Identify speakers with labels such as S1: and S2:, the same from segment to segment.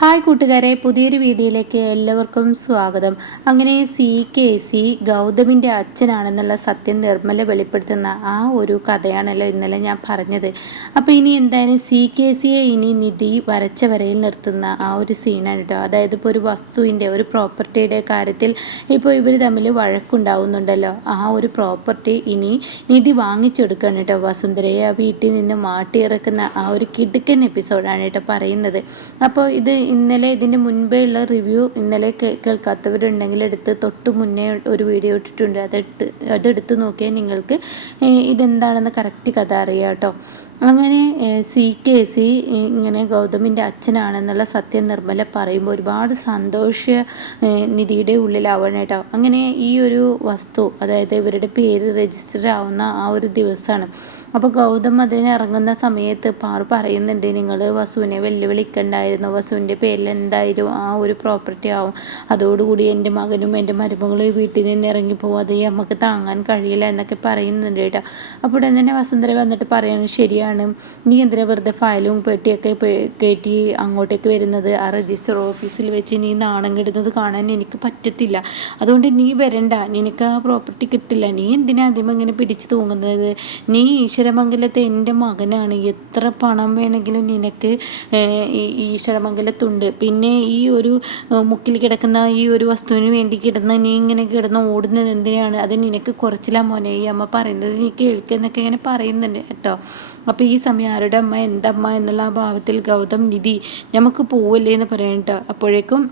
S1: Hi കൂട്ടുകാരെ പുതിയൊരു വീഡിയോയിലേക്ക് എല്ലാവർക്കും സ്വാഗതം. അങ്ങനെ സി കെ സി ഗൗതമിന്റെ അച്ഛനാണെന്നുള്ള സത്യം നിർമ്മല വെളിപ്പെടുത്തുന്ന ആ ഒരു കഥയാണല്ലോ ഇന്നലെ ഞാൻ പറഞ്ഞത്. അപ്പോൾ ഇനി എന്തായാലും സി കെ സിയെ ഇനി നിധി വരച്ച വരയിൽ നിർത്തുന്ന ആ ഒരു സീനാണ് കേട്ടോ അതായത് ഇപ്പോൾ ഒരു വസ്തുവിന്റെ ഒരു പ്രോപ്പർട്ടിയുടെ കാര്യത്തിൽ ഇപ്പോൾ ഇവർ തമ്മിൽ വഴക്കുണ്ടാവുന്നുണ്ടല്ലോ. ആ ഒരു പ്രോപ്പർട്ടി ഇനി നിധി വാങ്ങിച്ചെടുക്കുകയാണ് കേട്ടോ വസുന്ധരയെ ആ വീട്ടിൽ നിന്ന് മാട്ടിയിറക്കുന്ന ആ ഒരു കിടുക്കൻ എപ്പിസോഡാണ് കേട്ടോ പറയുന്നത്. അപ്പോൾ ഇത് ഇന്നലെ ഇതിന് മുൻപേ ഉള്ള റിവ്യൂ ഇന്നലെ കേൾക്കാത്തവരുണ്ടെങ്കിൽ എടുത്ത് തൊട്ട് മുന്നേ ഒരു വീഡിയോ ഇട്ടിട്ടുണ്ട്. അതെടുത്ത് അതെടുത്ത് നോക്കിയാൽ നിങ്ങൾക്ക് ഇതെന്താണെന്ന് കറക്റ്റ് കഥ അറിയാം കേട്ടോ. അങ്ങനെ സി കെ സി ഇങ്ങനെ ഗൗതമിന്റെ അച്ഛനാണെന്നുള്ള സത്യം നിർമ്മല പറയുമ്പോൾ ഒരുപാട് സന്തോഷ നിധിയുടെ ഉള്ളിലാവണം കേട്ടോ. അങ്ങനെ ഈ ഒരു വസ്തു അതായത് ഇവരുടെ പേര് രജിസ്റ്റർ ആവുന്ന ആ ഒരു ദിവസമാണ്. അപ്പോൾ ഗൗതം അതിന് ഇറങ്ങുന്ന സമയത്ത് പാറു പറയുന്നുണ്ട് നിങ്ങൾ വസുവിനെ വെല്ലുവിളിക്കണ്ടായിരുന്നു. വസുവിന്റെ പേരിൽ എന്തായാലും ആ ഒരു പ്രോപ്പർട്ടി ആവും. അതോടുകൂടി എന്റെ മകനും എന്റെ മരുമകളും വീട്ടിൽ നിന്ന് ഇറങ്ങിപ്പോവും. അത് നമുക്ക് താങ്ങാൻ കഴിയില്ല എന്നൊക്കെ പറയുന്നുണ്ട് കേട്ടോ. അപ്പോൾ തന്നെ വസുന്ധര വന്നിട്ട് പറയുന്നത് ശരിയാണ്. നീ എന്തിനാ വെറുതെ ഫയലും പെട്ടിയൊക്കെ കയറ്റി അങ്ങോട്ടേക്ക് വരുന്നത്? ആ രജിസ്റ്റർ ഓഫീസിൽ വെച്ച് നീ നാണം കെടുന്നത് കാണാൻ എനിക്ക് പറ്റത്തില്ല. അതുകൊണ്ട് നീ വരണ്ട. നിനക്ക് ആ പ്രോപ്പർട്ടി കിട്ടില്ല. നീ എന്തിനാ ആദ്യം ഇങ്ങനെ പിടിച്ചു തൂങ്ങുന്നത്? നീ ഈശ്വരമംഗലത്തെ എന്റെ മകനാണ്. എത്ര പണം വേണമെങ്കിലും നിനക്ക് ഈശ്വരമംഗലത്തുണ്ട്. പിന്നെ ഈ ഒരു മുക്കിൽ കിടക്കുന്ന ഈ ഒരു വസ്തുവിന് വേണ്ടി കിടന്ന് നീ ഇങ്ങനെ കിടന്ന് ഓടുന്നത് എന്തിനാണ്? അത് നിനക്ക് കുറച്ചില്ല മോനെ. ഈ അമ്മ പറയുന്നത് നീ കേൾക്കുന്നൊക്കെ ഇങ്ങനെ പറയുന്നുണ്ട് കേട്ടോ. അപ്പോൾ ഈ സമയം ആരുടെ അമ്മ? എന്തമ്മ എന്നുള്ള ആ ഭാവത്തിൽ ഗൗതം നിധി നമുക്ക് പോവല്ലേ എന്ന് പറയണ്ട അപ്പോഴേക്കും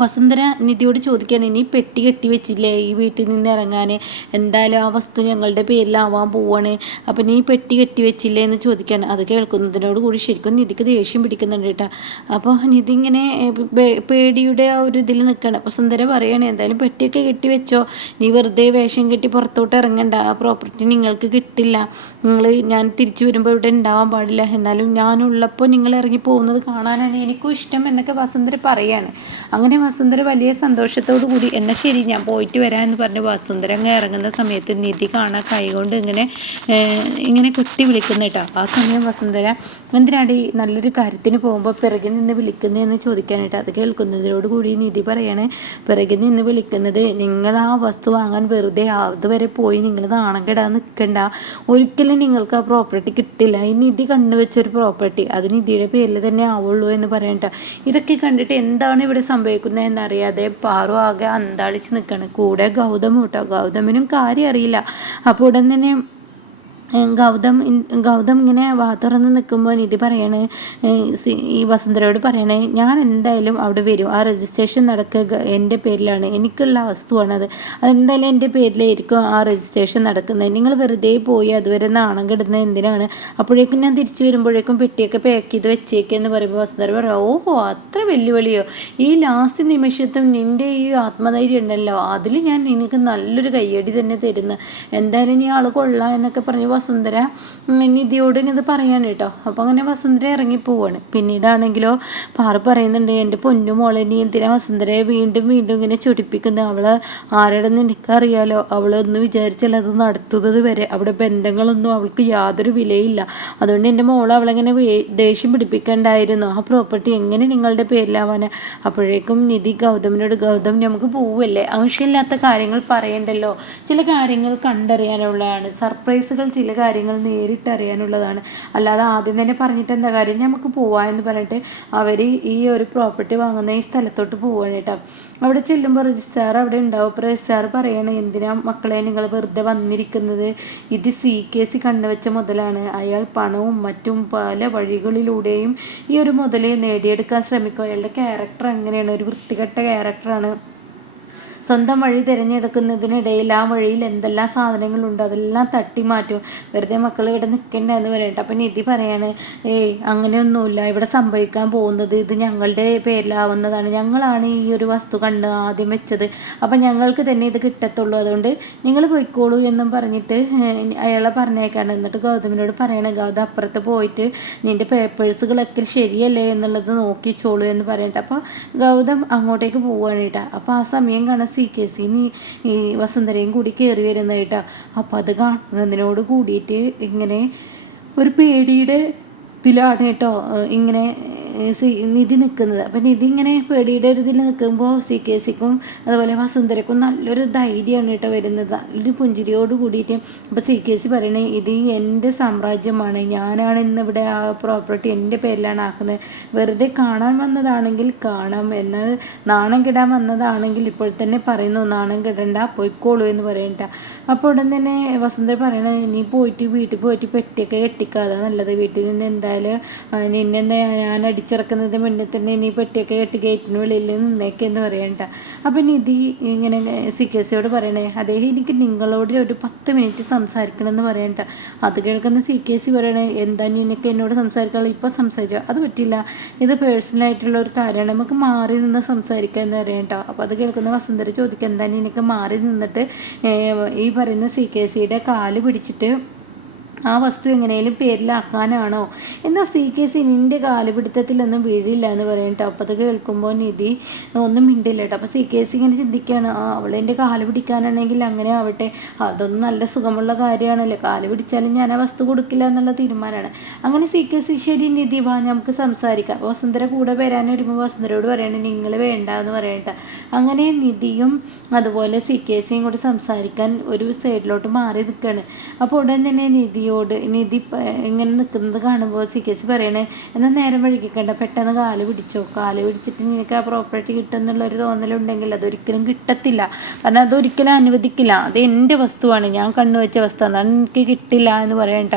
S1: വസുന്ധര നിധിയോട് ചോദിക്കുകയാണ് ഇനി പെട്ടി കെട്ടി വെച്ചില്ലേ ഈ വീട്ടിൽ നിന്ന് ഇറങ്ങാൻ? എന്തായാലും ആ വസ്തു ഞങ്ങളുടെ പേരിലാവാൻ പോവാണ്. അപ്പം നീ പെട്ടി കെട്ടി വെച്ചില്ലേ? എന്ന് ചോദിക്കുകയാണ്. അത് കേൾക്കുന്നതിനോട് കൂടി ശരിക്കും നിധിക്ക് ദേഷ്യം പിടിക്കുന്നുണ്ട് കേട്ടോ. അപ്പോൾ നിധി ഇങ്ങനെ പേടിയുടെ ആ ഒരു ഇതിൽ നിൽക്കണം വസുന്ധര പറയണേ എന്തായാലും പെട്ടിയൊക്കെ കെട്ടി വെച്ചോ. നീ വെറുതെ വേഷം കെട്ടി പുറത്തോട്ട് ഇറങ്ങണ്ട. ആ പ്രോപ്പർട്ടി നിങ്ങൾക്ക് കിട്ടില്ല. നിങ്ങൾ ഞാൻ തിരിച്ചു വരുമ്പോൾ ഇവിടെ ഉണ്ടാവാൻ പാടില്ല. എന്നാലും ഞാനുള്ളപ്പോൾ നിങ്ങൾ ഇറങ്ങി പോകുന്നത് കാണാനാണ് എനിക്കും ഇഷ്ടം എന്നൊക്കെ വസുന്ധര പറയാണ്. അങ്ങനെ വസുന്ധര വലിയ സന്തോഷത്തോടു കൂടി എന്നെ ശരി ഞാൻ പോയിട്ട് വരാം എന്ന് പറഞ്ഞ് വസുന്ധര അങ്ങ് ഇറങ്ങുന്ന സമയത്ത് നിധി കാണാൻ കൈകൊണ്ട് ഇങ്ങനെ ഇങ്ങനെ കെട്ടി വിളിക്കുന്ന കേട്ടോ. ആ സമയം വസുന്ധര എന്തിനാടി നല്ലൊരു കാര്യത്തിന് പോകുമ്പോൾ പിറകിൽ നിന്ന് വിളിക്കുന്നതെന്ന് ചോദിക്കാനായിട്ട് അത് കേൾക്കുന്നതിനോട് കൂടി നിധി പറയാണ് പിറകിൽ നിന്ന് വിളിക്കുന്നത് നിങ്ങൾ ആ വസ്തു വാങ്ങാൻ വെറുതെ അതുവരെ പോയി നിങ്ങൾ നാണം നിൽക്കണ്ട ഒരിക്കലും നിങ്ങൾക്ക് ആ പ്രോപ്പർട്ടി കിട്ടില്ല. ഈ നിധി കണ്ടുവെച്ചൊരു പ്രോപ്പർട്ടി അത് നിധിയുടെ പേരിൽ തന്നെ ആവുള്ളൂ എന്ന് പറയണ്ട ഇതൊക്കെ കണ്ടിട്ട് എന്താണ് ഇവിടെ സംഭവിക്കുന്നത്? എന്നറിയാതെ പാറു ആകെ അന്താളിച്ച് നിൽക്കണം കൂടെ ഗൗതം കേട്ടോ ഗൗതമിനും കാര്യം അറിയില്ല അപ്പോൾ ഉടൻ തന്നെ ഗൗതം ഗൗതം ഇങ്ങനെ വാ തുറന്ന് നിൽക്കുമ്പോൾ നിധി പറയണ് ഈ വസുന്ധരയോട് പറയണേ ഞാൻ എന്തായാലും അവിടെ വരും. ആ രജിസ്ട്രേഷൻ നടക്കുക എന്റെ പേരിലാണ്. എനിക്കുള്ള വസ്തുവാണത് അതെന്തായാലും എന്റെ പേരിലായിരിക്കും ആ രജിസ്ട്രേഷൻ നടക്കുന്നത്. നിങ്ങൾ വെറുതെ പോയി അതുവരെ നാണം കിടുന്നത് എന്തിനാണ്? അപ്പോഴേക്കും ഞാൻ തിരിച്ചു വരുമ്പോഴേക്കും പെട്ടിയൊക്കെ പാക്ക് ചെയ്ത് വെച്ചേക്കെന്ന് പറയുമ്പോൾ വസുന്ധര പറയാം ഓഹോ അത്ര വെല്ലുവിളിയോ? ഈ ലാസ്റ്റ് നിമിഷത്തും നിന്റെ ഈ ആത്മധൈര്യം ഉണ്ടല്ലോ. അതിൽ ഞാൻ നിനക്ക് നല്ലൊരു കയ്യടി തന്നെ തരുന്നു. എന്തായാലും നീ ആൾ കൊള്ളാം എന്നൊക്കെ പറഞ്ഞ് വസുന്ധര നിധിയോട് ഇത് പറയാണ് കേട്ടോ. അപ്പോൾ അങ്ങനെ വസുന്ധര ഇറങ്ങി പോവാണ്. പിന്നീടാണെങ്കിലോ പാറ പറയുന്നുണ്ട് എന്റെ പൊന്നു മോളെ നീ എന്തിനാ വസുന്ധരയെ വീണ്ടും വീണ്ടും ഇങ്ങനെ ചൊടിപ്പിക്കുന്നത് അവൾ ആരുടെ എനിക്കറിയാലോ. അവളൊന്ന് വിചാരിച്ചാൽ അത് നടത്തുന്നത് വരെ. അവിടെ ബന്ധങ്ങളൊന്നും അവൾക്ക് യാതൊരു വിലയില്ല. അതുകൊണ്ട് എന്റെ മോൾ അവളെങ്ങനെ ദേഷ്യം പിടിപ്പിക്കണ്ടായിരുന്നു. ആ പ്രോപ്പർട്ടി എങ്ങനെ നിങ്ങളുടെ പേരിലാവാന്? അപ്പോഴേക്കും നിധി ഗൗതമിനോട് ഗൗതം നമുക്ക് പോവല്ലേ? ആവശ്യമില്ലാത്ത കാര്യങ്ങൾ പറയണ്ടല്ലോ. ചില കാര്യങ്ങൾ കണ്ടറിയാനുള്ളതാണ്. സർപ്രൈസുകൾ ചില കാര്യങ്ങൾ നേരിട്ട് അറിയാനുള്ളതാണ് അല്ലാതെ ആദ്യം തന്നെ പറഞ്ഞിട്ട് എന്താ കാര്യം? നമുക്ക് പോവാമെന്ന് പറഞ്ഞിട്ട് അവർ ഈ ഒരു പ്രോപ്പർട്ടി വാങ്ങുന്ന ഈ സ്ഥലത്തോട്ട് പോവാണ് കേട്ടോ. അവിടെ ചെല്ലുമ്പോൾ രജിസ്ട്രാർ അവിടെ ഉണ്ടാവും. അപ്പോൾ രജിസ്ട്രാർ പറയണ എന്തിനാ മക്കളെ നിങ്ങൾ വെറുതെ വന്നിരിക്കുന്നത്? ഇത് സി കെ സി കണ്ടുവച്ച മുതലാണ്. അയാൾ പണവും മറ്റും പല വഴികളിലൂടെയും ഈ ഒരു മുതലേ നേടിയെടുക്കാൻ ശ്രമിക്കും. അയാളുടെ ക്യാരക്ടർ എങ്ങനെയാണ് ഒരു വൃത്തികെട്ട ക്യാരക്ടറാണ് സ്വന്തം വഴി തിരഞ്ഞെടുക്കുന്നതിനിടയിൽ ആ വഴിയിൽ എന്തെല്ലാം സാധനങ്ങളുണ്ടോ അതെല്ലാം തട്ടി മാറ്റും വെറുതെ മക്കൾ ഇവിടെ നിൽക്കണ്ട എന്ന് പറയട്ടെ അപ്പം നിധി പറയാണ് ഏയ് അങ്ങനെയൊന്നുമില്ല. ഇവിടെ സംഭവിക്കാൻ പോകുന്നത് ഇത് ഞങ്ങളുടെ പേരിലാവുന്നതാണ്. ഞങ്ങളാണ് ഈ ഒരു വസ്തു കണ്ട് ആദ്യം വെച്ചത്. അപ്പം ഞങ്ങൾക്ക് തന്നെ ഇത് കിട്ടത്തുള്ളൂ. അതുകൊണ്ട് നിങ്ങൾ പോയിക്കോളൂ എന്നും പറഞ്ഞിട്ട് അയാളെ പറഞ്ഞേക്കാണ്. എന്നിട്ട് ഗൗതമിനോട് പറയണം ഗൗതം അപ്പുറത്ത് പോയിട്ട് നിന്റെ പേപ്പേഴ്സുകളൊക്കെ ശരിയല്ലേ എന്നുള്ളത് നോക്കിച്ചോളൂ എന്ന് പറയട്ടെ അപ്പോൾ ഗൗതം അങ്ങോട്ടേക്ക് പോവുകയാണ് കേട്ടോ. അപ്പോൾ ആ സമയം കാണാൻ സി കെ സിന് ഈ വസുന്ധരയും കൂടി കയറി വരുന്ന കേട്ടോ. അപ്പോൾ അത് കാണുന്നതിനോട് കൂടിയിട്ട് ഇങ്ങനെ ഒരു പേടിയുടെ ഇതിലാണ് കേട്ടോ. ഇങ്ങനെ നിധി നിൽക്കുന്നത്. അപ്പം നിധി ഇങ്ങനെ പേടിയുടെ ഒരു ഇതിൽ നിൽക്കുമ്പോൾ സി കെ സിക്കും അതുപോലെ വസുന്ധരക്കും നല്ലൊരു ധൈര്യമാണ് കേട്ടോ വരുന്നത്. നല്ലൊരു പുഞ്ചിരിയോട് കൂടിയിട്ട് അപ്പോൾ സി കെ സി പറയണേ ഇത് എന്റെ സാമ്രാജ്യമാണ്. ഞാനാണ് ഇന്ന് ഇവിടെ ആ പ്രോപ്പർട്ടി എന്റെ പേരിലാണ് ആക്കുന്നത്. വെറുതെ കാണാൻ വന്നതാണെങ്കിൽ കാണാം. എന്നാൽ നാണം കിടാൻ വന്നതാണെങ്കിൽ ഇപ്പോൾ തന്നെ പറയുന്നു നാണം കിടണ്ട പോയിക്കോളൂ എന്ന് പറയണ്ട. അപ്പോൾ ഉടൻ തന്നെ വസുന്ധര പറയണത് നീ പോയിട്ട് വീട്ടിൽ പോയിട്ട് പെട്ടിയൊക്കെ കെട്ടിക്കാതെ നല്ലത്. വീട്ടിൽ നിന്ന് എന്തായാലും നിന്നെ ഞാൻ അടിച്ചിറക്കുന്നത് മുന്നേ തന്നെ ഇനി പെട്ടിയൊക്കെ കെട്ടി ഗേറ്റിന് വെളിയിൽ നിന്നേക്കെന്ന് പറയണ്ട. അപ്പം നിധി ഇങ്ങനെ സി കെ സിയോട് പറയണേ അദ്ദേഹം എനിക്ക് നിങ്ങളോട് ഒരു പത്ത് മിനിറ്റ് സംസാരിക്കണം എന്ന് പറയണ്ട. അത് കേൾക്കുന്ന സി കെ സി പറയണേ എന്താ നിനക്ക് എന്നോട് സംസാരിക്കാനുള്ള ഇപ്പോൾ സംസാരിച്ചോ? അത് പറ്റില്ല. ഇത് പേഴ്സണലായിട്ടുള്ള ഒരു കാര്യമാണ്. നമുക്ക് മാറി നിന്ന് സംസാരിക്കുക എന്ന് പറയണ്ട. അപ്പോൾ അത് കേൾക്കുന്ന വസുന്ധര ചോദിക്കുക എന്താ നിനക്ക് മാറി നിന്നിട്ട് ഈ പറയുന്ന സി കെ സിയുടെ കാൽ പിടിച്ചിട്ട് ആ വസ്തു എങ്ങനെയും പേരിലാക്കാനാണോ? എന്നാൽ സി കെ സി നിന്റെ കാലുപിടുത്തത്തിലൊന്നും വീഴില്ല എന്ന് പറയട്ടോ അപ്പോൾ അത് കേൾക്കുമ്പോൾ നിധി ഒന്നും മിണ്ടില്ല കേട്ടോ. അപ്പോൾ സി കെ സി ഇങ്ങനെ ചിന്തിക്കുകയാണ് ആ അവളെന്റെ കാൽ പിടിക്കാനാണെങ്കിൽ അങ്ങനെ ആവട്ടെ. അതൊന്നും നല്ല സുഖമുള്ള കാര്യമാണല്ലോ. കാൽ പിടിച്ചാലും ഞാൻ ആ വസ്തു കൊടുക്കില്ല എന്നുള്ള തീരുമാനമാണ്. അങ്ങനെ സി കെ സി ശരി നിധി വാ നമുക്ക് സംസാരിക്കാം. വസുന്ധര കൂടെ വരാൻ വരുമ്പോൾ വസുന്ധരയോട് പറയണേ നിങ്ങൾ വേണ്ട എന്ന് പറയണ്ട അങ്ങനെ നിധിയും അതുപോലെ സി കെ സിയും കൂടി സംസാരിക്കാൻ ഒരു സൈഡിലോട്ട് മാറി നിൽക്കുകയാണ് അപ്പോൾ ഉടൻ തന്നെ നിധിയോ നിധിയോട് നിധി ഇങ്ങനെ നിൽക്കുന്നത് കാണുമ്പോൾ സി കെ സി പറയണേ എന്നാൽ നേരം വഴുകിക്കണ്ട പെട്ടെന്ന് കാൽ പിടിച്ചോ കാൽ പിടിച്ചിട്ട് നിനക്ക് ആ പ്രോപ്പർട്ടി കിട്ടും എന്നുള്ളൊരു തോന്നലുണ്ടെങ്കിൽ അതൊരിക്കലും കിട്ടത്തില്ല. കാരണം അതൊരിക്കലും അനുവദിക്കില്ല. അത് എന്റെ വസ്തുവാണ് ഞാൻ കണ്ണുവെച്ച വസ്തു എന്നാണ് എനിക്ക് കിട്ടില്ല എന്ന് പറയണ്ട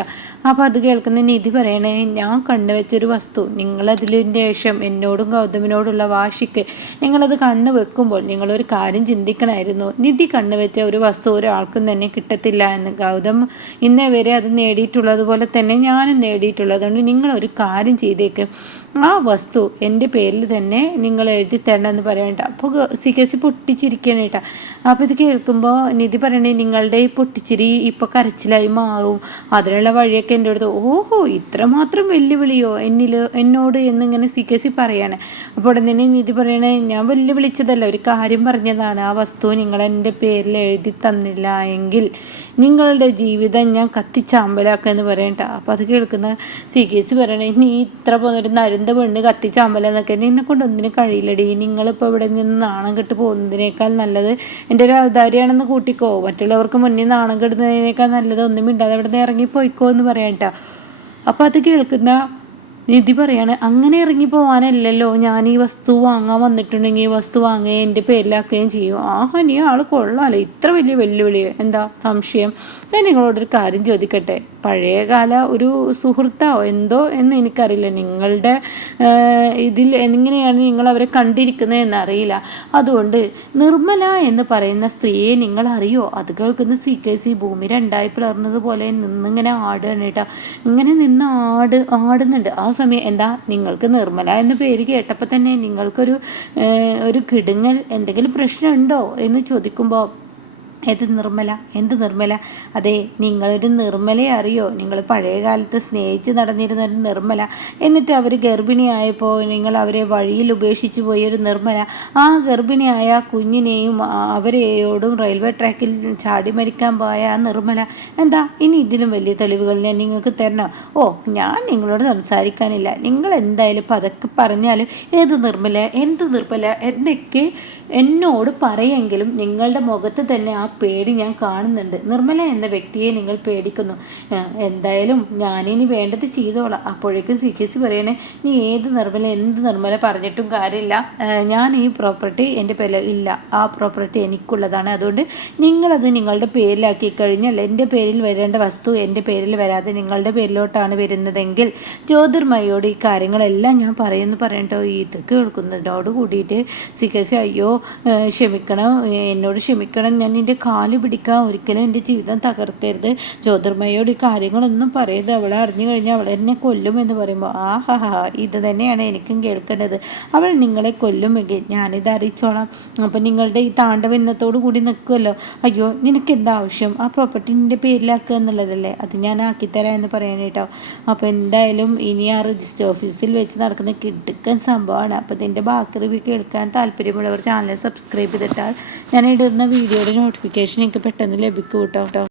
S1: അപ്പോൾ അത് കേൾക്കുന്ന നിധി പറയണേ ഞാൻ കണ്ണുവെച്ചൊരു വസ്തു നിങ്ങളതിലിന്റെ ശേഷം എന്നോടും ഗൗതമിനോടുള്ള വാശിക്ക് നിങ്ങളത് കണ്ണു വെക്കുമ്പോൾ നിങ്ങളൊരു കാര്യം ചിന്തിക്കണമായിരുന്നു നിധി കണ്ണുവെച്ച ഒരു വസ്തു ഒരാൾക്കും തന്നെ കിട്ടത്തില്ല എന്ന് ഗൗതം ഇന്നേ വരെ അത് നേടിയിട്ടുള്ളതുപോലെ തന്നെ ഞാനും നേടിയിട്ടുള്ളതുകൊണ്ട് നിങ്ങളൊരു കാര്യം ചെയ്തേക്ക്. ആ വസ്തു എന്റെ പേരിൽ തന്നെ നിങ്ങൾ എഴുതി തരണം എന്ന് പറയണ്ട അപ്പോൾ സി കെ സി പൊട്ടിച്ചിരിക്കണം കേട്ടോ. അപ്പോൾ ഇത് കേൾക്കുമ്പോൾ നിധി പറയണേ നിങ്ങളുടെ ഈ പൊട്ടിച്ചിരി ഇപ്പോൾ കരച്ചിലായി മാറും. അതിനുള്ള വഴിയൊക്കെ എന്റെ അടുത്ത് ഓഹോ ഇത്രമാത്രം വെല്ലുവിളിയോ എന്നിൽ എന്നോട് എന്നിങ്ങനെ സി കെ സി പറയാണ്. അപ്പോൾ ഉടനെ തന്നെ നിധി പറയണേ ഞാൻ വെല്ലുവിളിച്ചതല്ല ഒരു കാര്യം പറഞ്ഞതാണ്. ആ വസ്തു നിങ്ങൾ എന്റെ പേരിൽ എഴുതി തന്നില്ല എങ്കിൽ നിങ്ങളുടെ ജീവിതം ഞാൻ കത്തിച്ചാമ്പലാക്കുക എന്ന് പറയണ്ട. അപ്പോൾ അത് കേൾക്കുന്ന സി കെ സി പറയണേ നീ ഇത്ര പോകുന്നൊരു നരുന്ത പെണ്ണ് കത്തിച്ചാമ്പലെന്നൊക്കെ നിന്നെ കൊണ്ട് ഒന്നിനും കഴിയില്ലടി. നിങ്ങളിപ്പോൾ ഇവിടെ നിന്ന് നാണം കെട്ട് പോകുന്നതിനേക്കാൾ നല്ലത് എന്റെ ഒരു അവതാരിയാണെന്ന് കൂട്ടിക്കോ. മറ്റുള്ളവർക്ക് മുന്നിൽ നാണം കെടുന്നതിനേക്കാൾ നല്ലത് ഒന്നും മിണ്ടാതെ അവിടെ നിന്ന് ഇറങ്ങിപ്പോയിക്കോ എന്ന് പറയാം കേട്ടോ അപ്പോൾ അത് കേൾക്കുന്ന നിധി പറയാണ് അങ്ങനെ ഇറങ്ങി പോകാനല്ലല്ലോ ഞാൻ ഈ വസ്തു വാങ്ങാൻ വന്നിട്ടുണ്ടെങ്കിൽ ഈ വസ്തു വാങ്ങുകയും എന്റെ പേരിലാക്കുകയും ചെയ്യും. ആഹാ നീ ആൾ കൊള്ളാമല്ലോ ഇത്ര വലിയ വെല്ലുവിളി. എന്താ സംശയം? ഞാൻ നിങ്ങളോടൊരു കാര്യം ചോദിക്കട്ടെ. പഴയകാല ഒരു സുഹൃത്തോ എന്തോ എന്ന് എനിക്കറിയില്ല. നിങ്ങളുടെ ഇതിൽ എങ്ങനെയാണ് നിങ്ങൾ അവരെ കണ്ടിരിക്കുന്നത് എന്നറിയില്ല. അതുകൊണ്ട് നിർമ്മല എന്ന് പറയുന്ന സ്ത്രീയെ നിങ്ങൾ അറിയോ? അത് കേൾക്കുന്ന സി കെ സി ഭൂമി രണ്ടായി പിളർന്നത് പോലെ നിന്നിങ്ങനെ ആടുകയാണ് കേട്ടോ. ഇങ്ങനെ നിന്ന് ആട് ആടുന്നുണ്ട്. ആ സമയം എന്താ? നിങ്ങൾക്ക് നിർമ്മല എന്ന പേര് കേട്ടപ്പോൾ തന്നെ നിങ്ങൾക്കൊരു ഒരു കിടുങ്ങൽ എന്തെങ്കിലും പ്രശ്നമുണ്ടോ എന്ന് ചോദിക്കുമ്പോൾ ഏത് നിർമ്മല? എന്ത് നിർമ്മല? അതെ നിങ്ങളൊരു നിർമ്മലയെ അറിയോ? നിങ്ങൾ പഴയ കാലത്ത് സ്നേഹിച്ച് നടന്നിരുന്ന ഒരു നിർമ്മല. എന്നിട്ട് അവർ ഗർഭിണിയായപ്പോൾ നിങ്ങൾ അവരെ വഴിയിൽ ഉപേക്ഷിച്ച് പോയൊരു നിർമ്മല. ആ ഗർഭിണിയായ കുഞ്ഞിനെയും അവരെയോടും റെയിൽവേ ട്രാക്കിൽ ചാടി മരിക്കാൻ പോയ ആ നിർമ്മല. എന്താ? ഇനി ഇതിലും വലിയ തെളിവുകൾ ഞാൻ നിങ്ങൾക്ക് തരണം? ഓ ഞാൻ നിങ്ങളോട് സംസാരിക്കാനില്ല. നിങ്ങൾ എന്തായാലും പതക്കെ പറഞ്ഞാലും ഏത് നിർമ്മല? എന്ത് നിർമ്മല? എന്നൊക്കെ എന്നോട് പറയെങ്കിലും നിങ്ങളുടെ മുഖത്ത് തന്നെ ആ പേടി ഞാൻ കാണുന്നുണ്ട്. നിർമ്മല എന്ന വ്യക്തിയെ നിങ്ങൾ പേടിക്കുന്നു. എന്തായാലും ഞാനിനി വേണ്ടത് ചെയ്തോളാം. അപ്പോഴേക്കും സി കെ പറയണേ നീ ഏത് നിർമ്മല എന്ത് നിർമ്മല പറഞ്ഞിട്ടും കാര്യമില്ല. ഞാൻ ഈ പ്രോപ്പർട്ടി എന്റെ പേരിൽ ഇല്ല. ആ പ്രോപ്പർട്ടി എനിക്കുള്ളതാണ്. അതുകൊണ്ട് നിങ്ങളത് നിങ്ങളുടെ പേരിലാക്കി കഴിഞ്ഞാൽ എന്റെ പേരിൽ വരേണ്ട വസ്തു എന്റെ പേരിൽ വരാതെ നിങ്ങളുടെ പേരിലോട്ടാണ് വരുന്നതെങ്കിൽ ജ്യോതിർമയോട് ഈ കാര്യങ്ങളെല്ലാം ഞാൻ പറയുന്നു പറയട്ടോ. ഇതൊക്കെ കേൾക്കുന്നതിനോട് കൂടിയിട്ട് സി അയ്യോ ക്ഷമിക്കണം. എന്നോട് ക്ഷമിക്കണം. ഞാൻ എന്റെ കാൽ പിടിക്കാൻ ഒരിക്കലും എന്റെ ജീവിതം തകർക്കരുത് ജ്യോതിർമയോട് ഈ കാര്യങ്ങളൊന്നും പറയരുത്. അവളെ അറിഞ്ഞു കഴിഞ്ഞാൽ അവൾ എന്നെ കൊല്ലും എന്ന് പറയുമ്പോൾ ആ ഹാ ഹാ ഇത് തന്നെയാണ് എനിക്കും കേൾക്കേണ്ടത്. അവൾ നിങ്ങളെ കൊല്ലുമെങ്കിൽ ഞാനിത് അറിയിച്ചോളാം. അപ്പം നിങ്ങളുടെ ഈ താണ്ഡവ ഇന്നത്തോടു കൂടി നിൽക്കുമല്ലോ. അയ്യോ നിനക്ക് എന്താ ആവശ്യം? ആ പ്രോപ്പർട്ടി നിന്റെ പേരിലാക്കുക എന്നുള്ളതല്ലേ? അത് ഞാൻ ആക്കിത്തരാം എന്ന് പറയാൻ കേട്ടോ അപ്പോൾ എന്തായാലും ഇനി ആ രജിസ്റ്റർ ഓഫീസിൽ വെച്ച് നടക്കുന്ന കിടുക്കൻ സംഭവമാണ്. അപ്പോൾ ഇതിന്റെ ബാക്കി റിവ്യൂ കേൾക്കാൻ താല്പര്യമുള്ളവർ ചാനൽ സബ്സ്ക്രൈബ് ചെയ്തിട്ടാൽ ഞാൻ ഇടുന്ന വീഡിയോയുടെ നോട്ടിഫിക്കേഷൻ എനിക്ക് പെട്ടെന്ന് ലഭിക്കും കേട്ടോ.